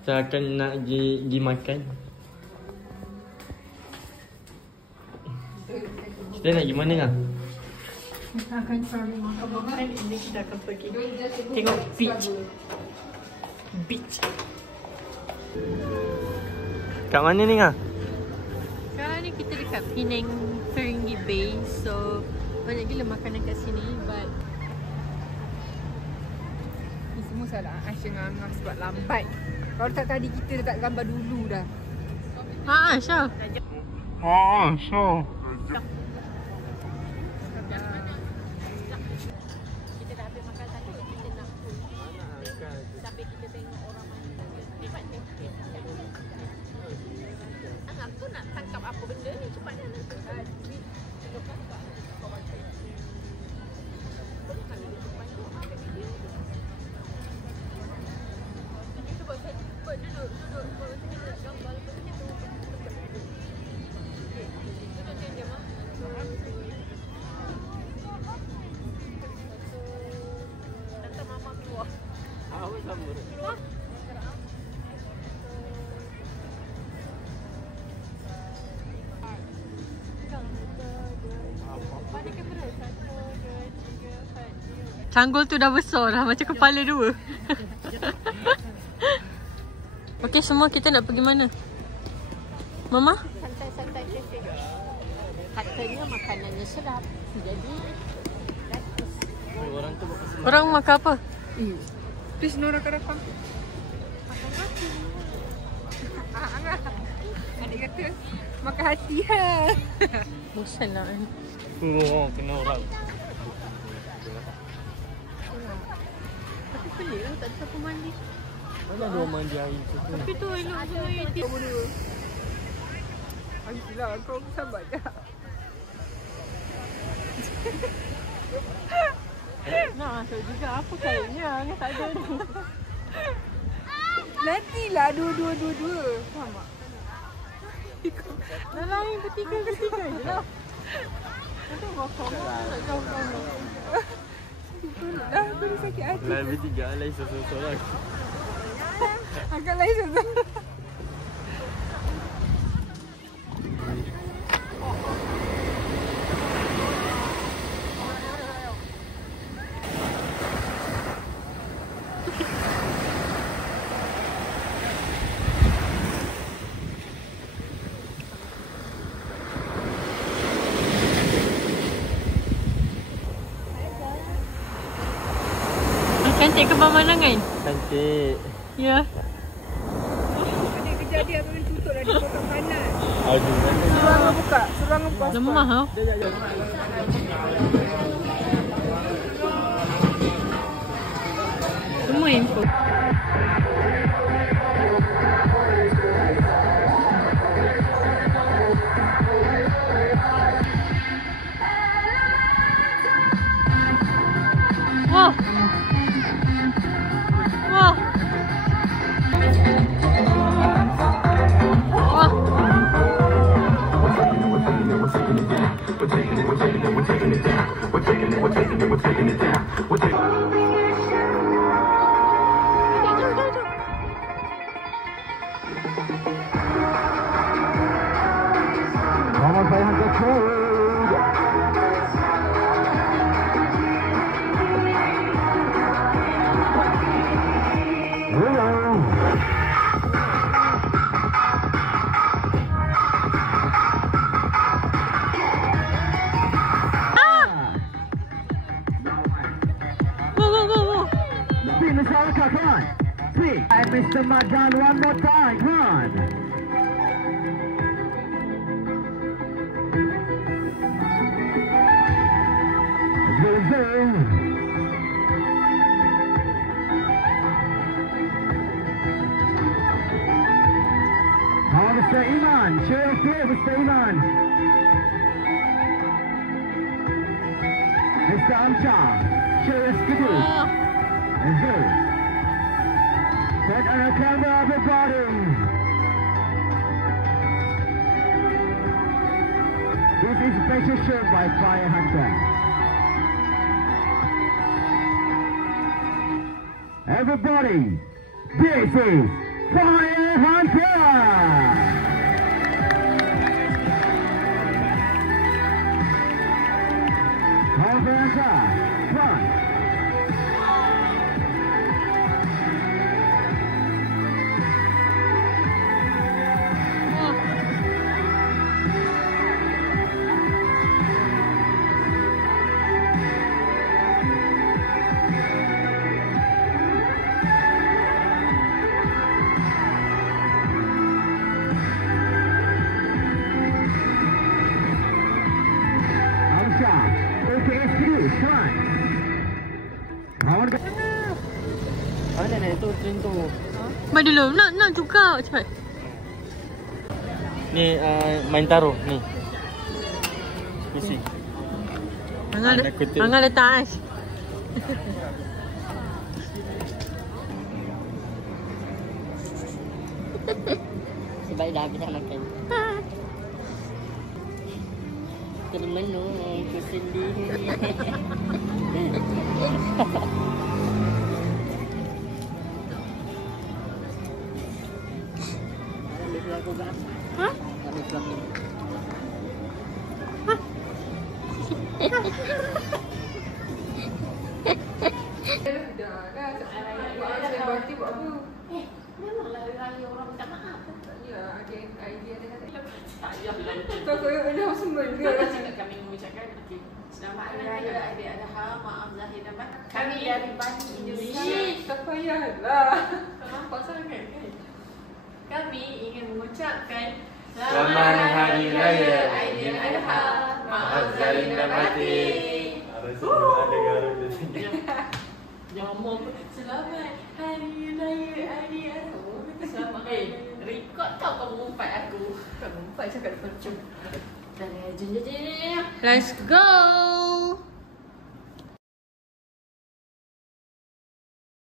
Saya akan nak pergi makan. Kita nak pergi mana lah? Kita akan cari makan. Ini kita akan pergi tengok beach. Beach. Kat mana ni lah? Sekarang ni kita dekat Penang Feringgi Bay. So banyak gila makanan kat sini. But ni semua salah Aisyah dengan Angah sebab lambat. Kalau tak tadi kita dekat gambar dulu dah. Aisyah. Aisyah. Kita dah habis makan tadi. Kita nak sampai kita tengok orang mana. Angah, aku nak tangkap apa benda ni cepatnya nanti. Canggul tu dah besar dah macam kepala dua. Okey, semua kita nak pergi mana? Mama? Santai-santai cafe. Katanya makanannya sedap. Jadi gratis. Orang makan apa? Please Nora kerekam. Makan hati. Angah. Adik kata makan hati ha. Bosan lah kan. Oh, kena orang. Tapi pelik lah tak ada siapa mandi. Mana ada orang mandi air tu? Tapi tu elok je air dia. Kamu dua. Ayolah kau sabar dah. Nak masuk juga apa kayaknya Angah tak ada ni. Nantilah dua-dua. Faham tak? Dah lain ketiga je lah. Nanti bakal nak jauh-jauh. Dah, aku ni sakit hati. Lain bertiga, lain seorang. Agak lain seorang. Cantik ke pemandangan? Cantik. Ya. Ada kejadian boleh tutup dah di potong kanan. Aduh. Suruh buka. Suruh buka. Lemah tau. Semua info. Wah. Wah. Wah. Mr. Madan, one more time, come on. Oh, Mr. Iman, show us here, Mr. Iman. Mr. Amcha, show us Kudu. Let's go. Set on a camera, everybody. This is a special show by Fire Hunter. Everybody, this is Fire Hunter. Hunter, front. Mana naik tu train tu? Mai dulu, nak juga cepat. Ni main taruh ni. Misi. Angah letak ais. Sebab dah habis dah makan. Termenung ku sendiri. Hah? Memanglah raya orang minta maaf. Ya, ada idea dia kata. Kau dah semua dia. Kami mengucapkan selamat hari raya Aidiladha, maaf zahir dan batin. Kami dari Bani Indonesia. Tak payahlah. Kenapa sangat kan? Kami ingin mengucapkan Selamat Hari Raya Aidiladha, maaf zahir dan batin. Jangan selamat Hari Raya Aidiladha. Selamat record tau kau mengumpat aku. Kau mengumpat cakap depan macam. Dah jom. Let's go.